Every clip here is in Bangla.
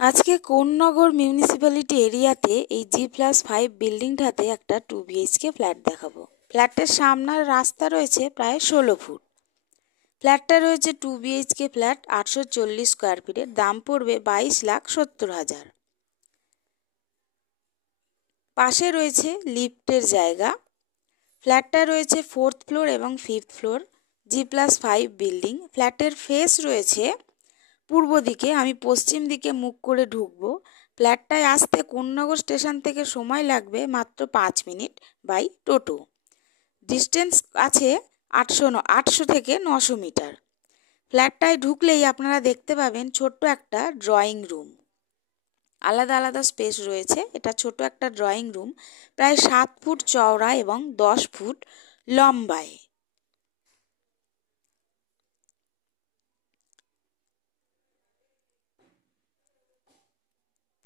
आज के कोन्नगर মিউনিসিপ্যালিটি एरियाते G+5 बिल्डिंगटाते একটা 2 BHK फ्लैट देखाबो। फ्लैटेर सामनार रास्ता रयेछे प्राय 16 फुट। फ्लैटटा रयेछे 2 BHK फ्लैट 840 स्क्वायर फिटेर, दाम पड़बे 22,70,000। पाशे रयेछे लिफ्टेर जायगा। फ्लैटटा रयेछे 4th फ्लोर एवं 5th floor G+5 building. फ्लैटेर face रयेछे पूर्व दिके। आमी पश्चिम दिके मुख करे ढुकबो। फ्लैटटाय आसते कोन्नगर स्टेशन थेके समय लागबे मात्र 5 मिनिट बाई टोटो। डिस्टेंस आछे 800 থেকে 900 মিটার। फ्लैटटाय ढुकलेई आपनारा देखते पाबेन छोट्ट एकटा ड्रयिंग रूम। आलादा आलादा स्पेस रयेछे। एटा छोट्ट एकटा ड्रयिंग रूम, प्राय 7 फुट चौड़ा एवं 10 फुट लम्बाय।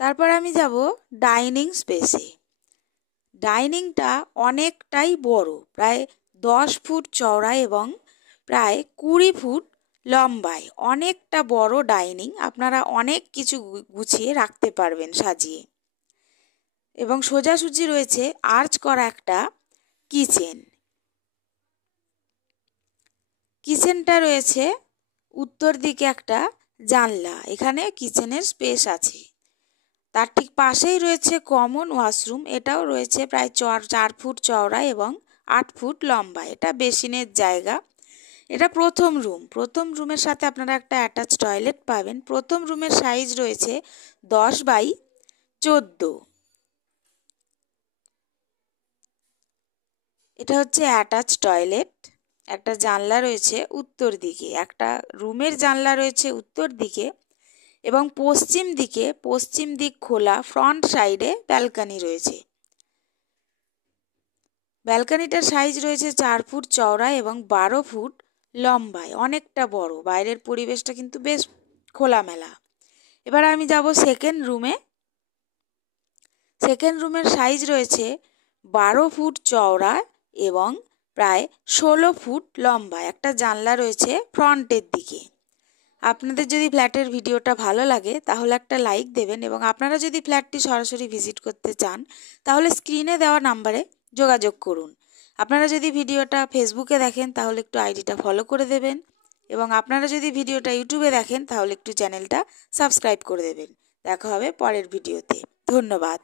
तारपर आमी जाबो डाइनिंग स्पेसे। डाइनिंगटा अनेकटाई बड़ो, प्राय 10 फुट चौड़ा एवं प्राय 20 फुट लम्बाय। अनेकटा बड़ो डाइनिंग, आपनारा अनेक किछु गुछिए राखते पारबेन साजिए। एवं सोजासुजी रयेछे आर्च करा एकटा किचेन। किचेनटा रयेछे उत्तर दिके एकटा जानला। एखाने किचेनेर स्पेस आछे। तार ठीक पाशेई रयेछे कमन वाशरूम। एटाओ रयेछे प्राय 4 फुट चौड़ा एवं 8 फुट लम्बा। एटा बेसिनेर जायगा। एटा प्रथम रूम। प्रथम रूमेर साथे आपनारा एकटा अ্যাটাচ टयलेट पाबेन। प्रथम रूमेर साइज रयेछे 10 बाई 14। এটা হচ্ছে অ্যাটাচ টয়লেট। একটা জানলা রয়েছে উত্তর দিকে। একটা রুমের জানলা রয়েছে উত্তর দিকে এবং পশ্চিম দিক খোলা, ফ্রন্ট সাইডে ব্যালকনি রয়েছে। ব্যালকনিটার সাইজ রয়েছে 4 ফুট চওড়া এবং 12 ফুট লম্বায়। অনেকটা বড়। বাইরের পরিবেশটা কিন্তু বেশ খোলামেলা। এবার আমি যাব সেকেন্ড রুমে। সেকেন্ড রুমের সাইজ রয়েছে 12 ফুট চওড়া এবং প্রায় 16 ফুট লম্বা। একটা জানলা রয়েছে ফ্রন্টের দিকে। আপনাদের যদি ফ্ল্যাটের ভিডিওটা ভালো লাগে তাহলে একটা লাইক দেবেন এবং আপনারা যদি ফ্ল্যাটটি সরাসরি ভিজিট করতে চান তাহলে স্ক্রিনে দেওয়া নাম্বারে যোগাযোগ করুন। আপনারা যদি ভিডিওটা ফেসবুকে দেখেন তাহলে একটু আইডিটা ফলো করে দেবেন এবং আপনারা যদি ভিডিওটা ইউটিউবে দেখেন তাহলে একটু চ্যানেলটা সাবস্ক্রাইব করে দেবেন। দেখা হবে পরের ভিডিওতে। ধন্যবাদ।